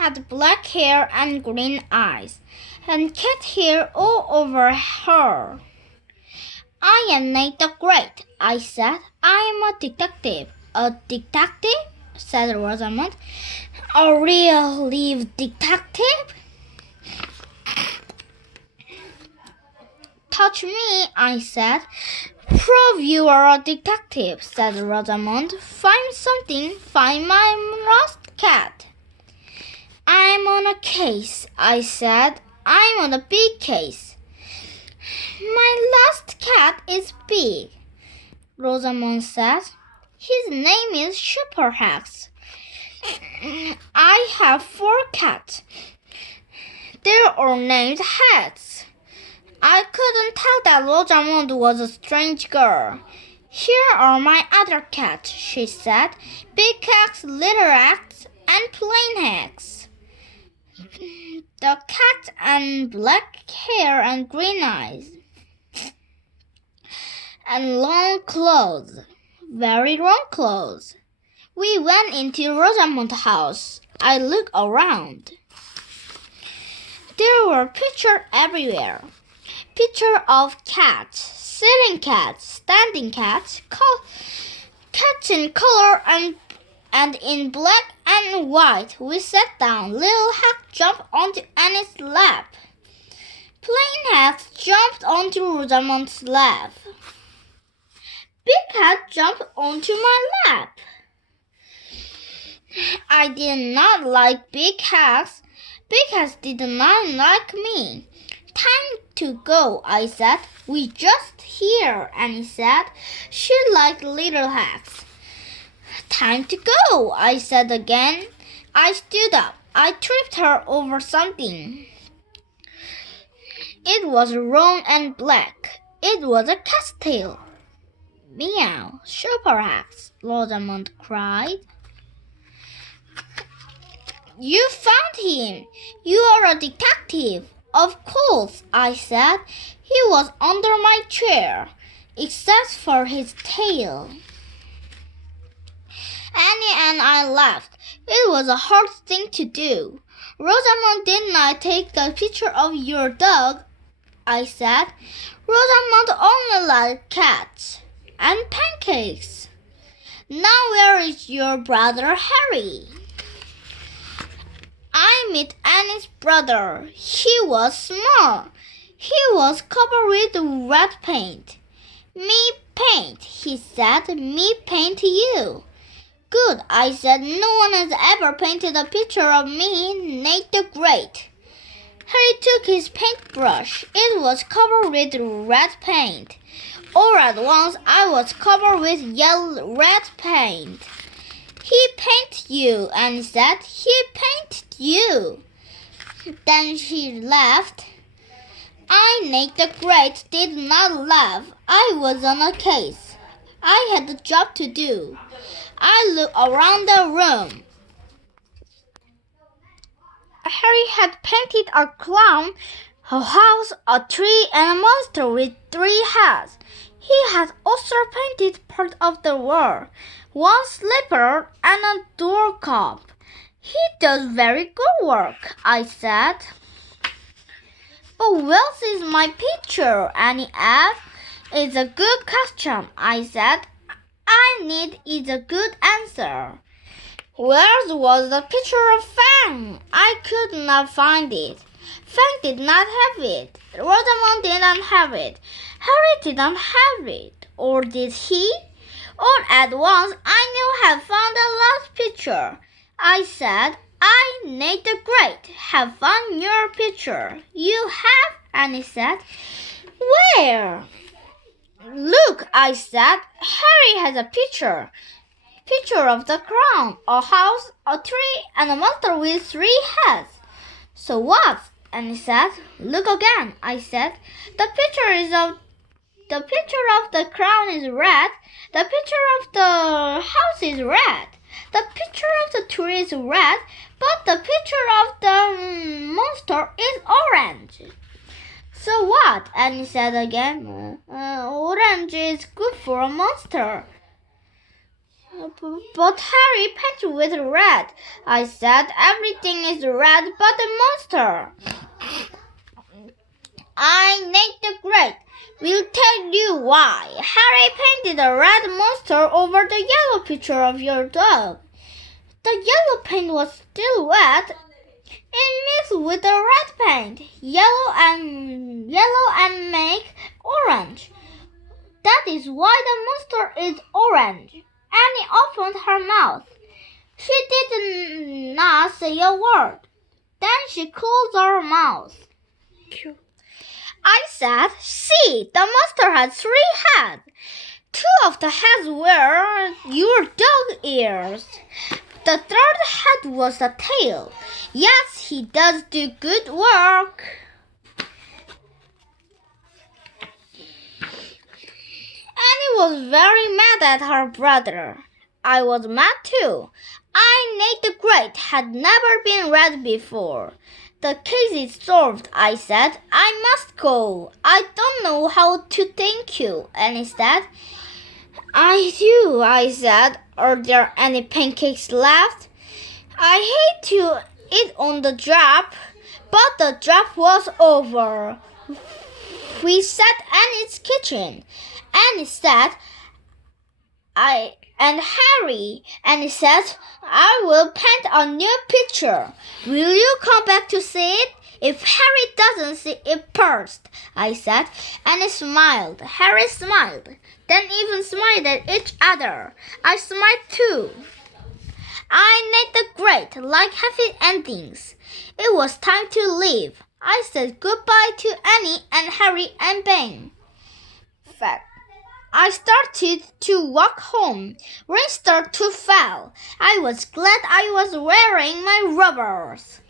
had black hair and green eyes, and cat hair all over her. I am Nate the Great, I said. I am a detective. A detective? Said Rosamond. A real live detective? Touch me, I said. Prove you are a detective, said Rosamond. Find something, find my lost cat. I'm on a case, I said. I'm on a big case. My lost cat is big, Rosamond said. His name is Superhax. I have 4 cats. They're all named Hats. I couldn't tell that Rosamond was a strange girl. Here are my other cats, she said. Big X, Little X, and Plain X. The cat and black hair and green eyes. And long clothes. Very long clothes. We went into Rosamond's house. I looked around. There were pictures everywhere. Picture of cats, sitting cats, standing cats, cats in color and in black and white. We sat down. Little Hack jumped onto Annie's lap. Plain Hack jumped onto Rosamond's lap. Big Cat jumped onto my lap. I did not like Big Hats. Big Hats did not like me. Time to go, I said. We just here, Annie said. She liked Little Hacks. Time to go, I said again. I stood up. I tripped her over something. It was round and black. It was a cat's tail. Meow, Superhax, Rosamond cried. You found him. You are a detective. Of course, I said. He was under my chair, except for his tail. Annie and I laughed. It was a hard thing to do. Rosamond, didn't I take the picture of your dog? I said. Rosamond only liked cats and pancakes. Now where is your brother Harry? I met Annie's brother. He was small. He was covered with red paint. Me paint, he said. Me paint you. Good, I said. No one has ever painted a picture of me, Nate the Great. Harry took his paintbrush. It was covered with red paint. All at once, I was covered with yellow red paint. He painted you, Annie said. He painted you. Then she laughed. I, Nate the Great, did not laugh. I was on a case. I had a job to do. I looked around the room. Harry had painted a clown, a house, a tree, and a monster with 3 heads. He had also painted part of the wall, 1 slipper, and a doorknob. He does very good work, I said. But where is my picture? Annie asked. It's a good question, I said. I need is a good answer. Where was the picture of Fang? I could not find it. Fang did not have it. Rosamond didn't have it. Harry didn't have it. Or did he? All at once, I knew I had found the lost picture. I said, I, Nate the Great, have found your picture. You have? Annie said. Where? Look, I said. Harry has a picture. Picture of the crown, a house, a tree, and a monster with 3 heads. So what? Annie said. Look again, I said. The picture of the crown is red. The picture of the house is red. The picture of the tree is red, but the picture of the monster is orange. So what? Annie said again. Orange is good for a monster. But Harry painted with red. I said, everything is red but the monster. I, Nate the Great, will tell you why. Harry painted a red monster over the yellow picture of your dog. The yellow paint was still wet. It mixed with the red paint, yellow and make orange. That is why the monster is orange. Annie opened her mouth. She did not say a word. Then she closed her mouth. I said, see, the monster had 3 heads. 2 of the heads were your dog ears. The 3rd head was the tail. Yes, he does do good work. Annie was very mad at her brother. I was mad too. I, Nate the Great, had never been read before. The case is solved, I said. I must go. I don't know how to thank you. Annie said. I do, I said. Are there any pancakes left? I hate to eat on the drop, but the drop was over. We sat in Annie's kitchen. Annie said, Annie said, I will paint a new picture. Will you come back to see it? If Harry doesn't see it first, I said. Annie smiled. Harry smiled. Then even smiled at each other. I smiled too. I, Nate the Great, like happy endings. It was time to leave. I said goodbye to Annie and Harry and Ben. I started to walk home. Rain started to fall. I was glad I was wearing my rubbers.